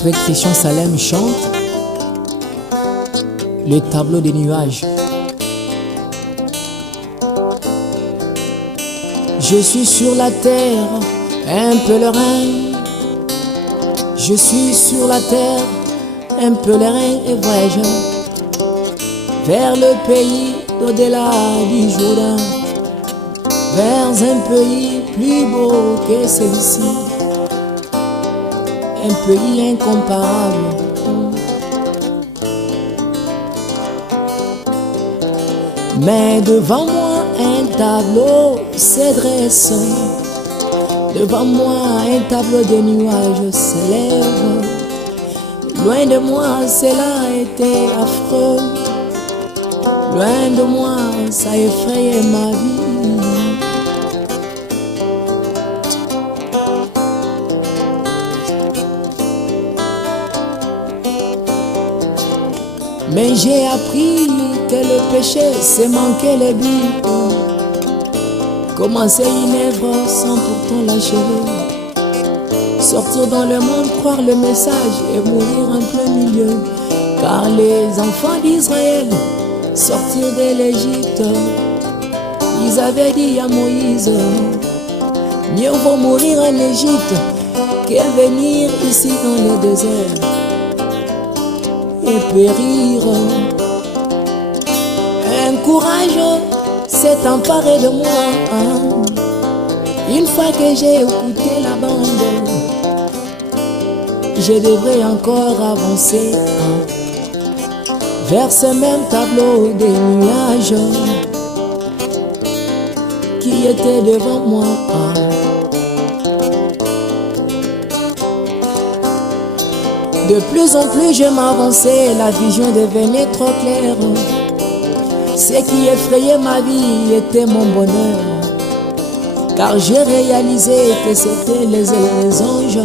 Frère Christian Salem chante le tableau des nuages. Je suis sur la terre, un pèlerin. Je suis sur la terre, un pèlerin et voyageur vers le pays d'au-delà du Jourdain, vers un pays plus beau que celui-ci, un pays incomparable. Mais devant moi un tableau se dresse, devant moi un tableau de nuages s'élève. Loin de moi cela était affreux, loin de moi ça effrayait ma vie. Mais j'ai appris que le péché c'est manquer le but. Commencer une œuvre sans pourtant l'achever. Sortir dans le monde, croire le message et mourir en plein milieu. Car les enfants d'Israël sortir de l'Égypte, ils avaient dit à Moïse, mieux vaut mourir en Égypte que venir ici dans le désert et périr. Un courage s'est emparé de moi. Une fois que j'ai écouté la bande, je devrais encore avancer vers ce même tableau des nuages qui était devant moi. De plus en plus je m'avançais, la vision devenait trop claire. Ce qui effrayait ma vie était mon bonheur, car j'ai réalisé que c'était les anges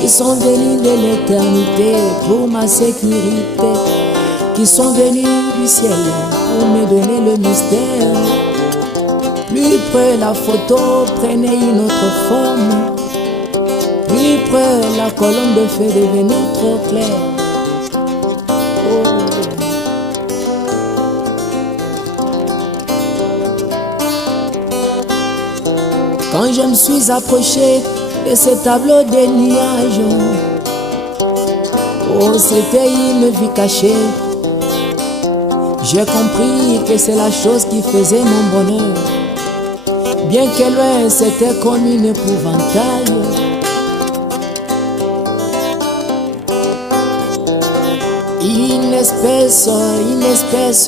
qui sont venus de l'éternité pour ma sécurité, qui sont venus du ciel pour me donner le mystère. Plus près la photo prenait une autre forme, plus près la colonne de feu devenait trop claire. Oh. Quand je me suis approché de ce tableau des nuages, oh c'était une vie cachée. J'ai compris que c'est la chose qui faisait mon bonheur, bien que loin c'était comme une épouvantail. Une espèce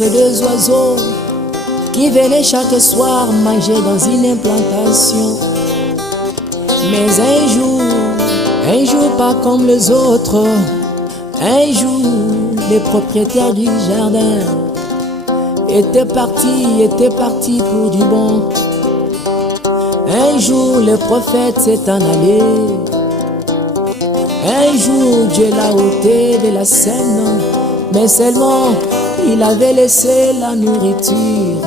de oiseaux qui venait chaque soir manger dans une implantation. Mais un jour pas comme les autres, un jour les propriétaires du jardin étaient partis pour du bon. Un jour le prophète s'est en allé, un jour Dieu l'a ôté de la scène, mais seulement il avait laissé la nourriture,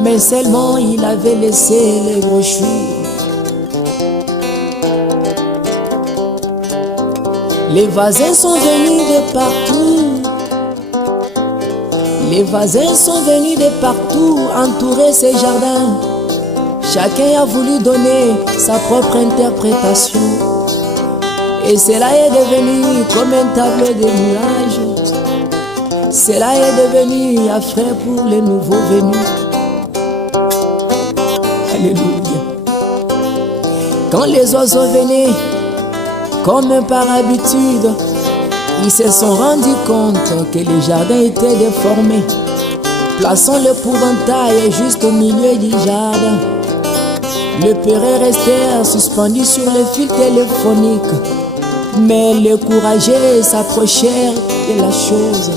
mais seulement il avait laissé les brochures. Les voisins sont venus de partout, les voisins sont venus de partout entourer ces jardins. Chacun a voulu donner sa propre interprétation, et cela est devenu comme un tableau de nuages. Cela est devenu affreux pour les nouveaux venus. Alléluia. Quand les oiseaux venaient, comme par habitude, ils se sont rendus compte que le jardin était déformé. Plaçons l'épouvantail juste au milieu du jardin. Le père restait suspendu sur le fil téléphonique, mais les courageux s'approchèrent de la chose,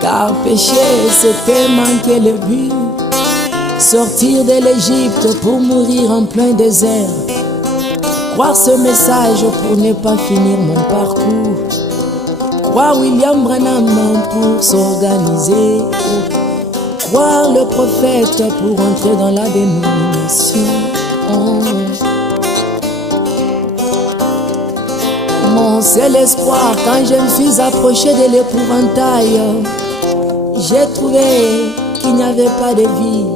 car péché c'était manquer le but. Sortir de l'Égypte pour mourir en plein désert, croire ce message pour ne pas finir mon parcours, croire William Branham pour s'organiser, croire le prophète pour entrer dans la dénomination. mon seul espoir quand je me suis approché de l'épouvantail. J'ai trouvé qu'il n'y avait pas de vie.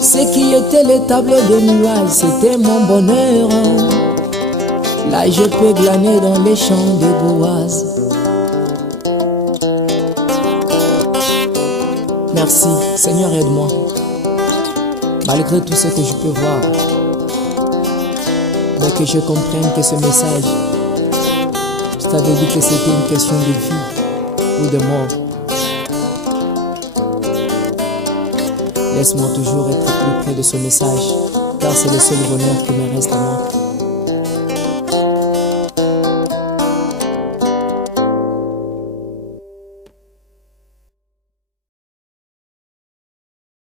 Ce qui était le tableau de nuages, c'était mon bonheur. Là je peux glaner dans les champs de Boaz. Merci, Seigneur, aide-moi. Malgré tout ce que je peux voir, mais que je comprenne que ce message, je t'avais dit que c'était une question de vie ou de mort. Laisse-moi toujours être plus près de ce message, car c'est le seul bonheur qui me reste à moi.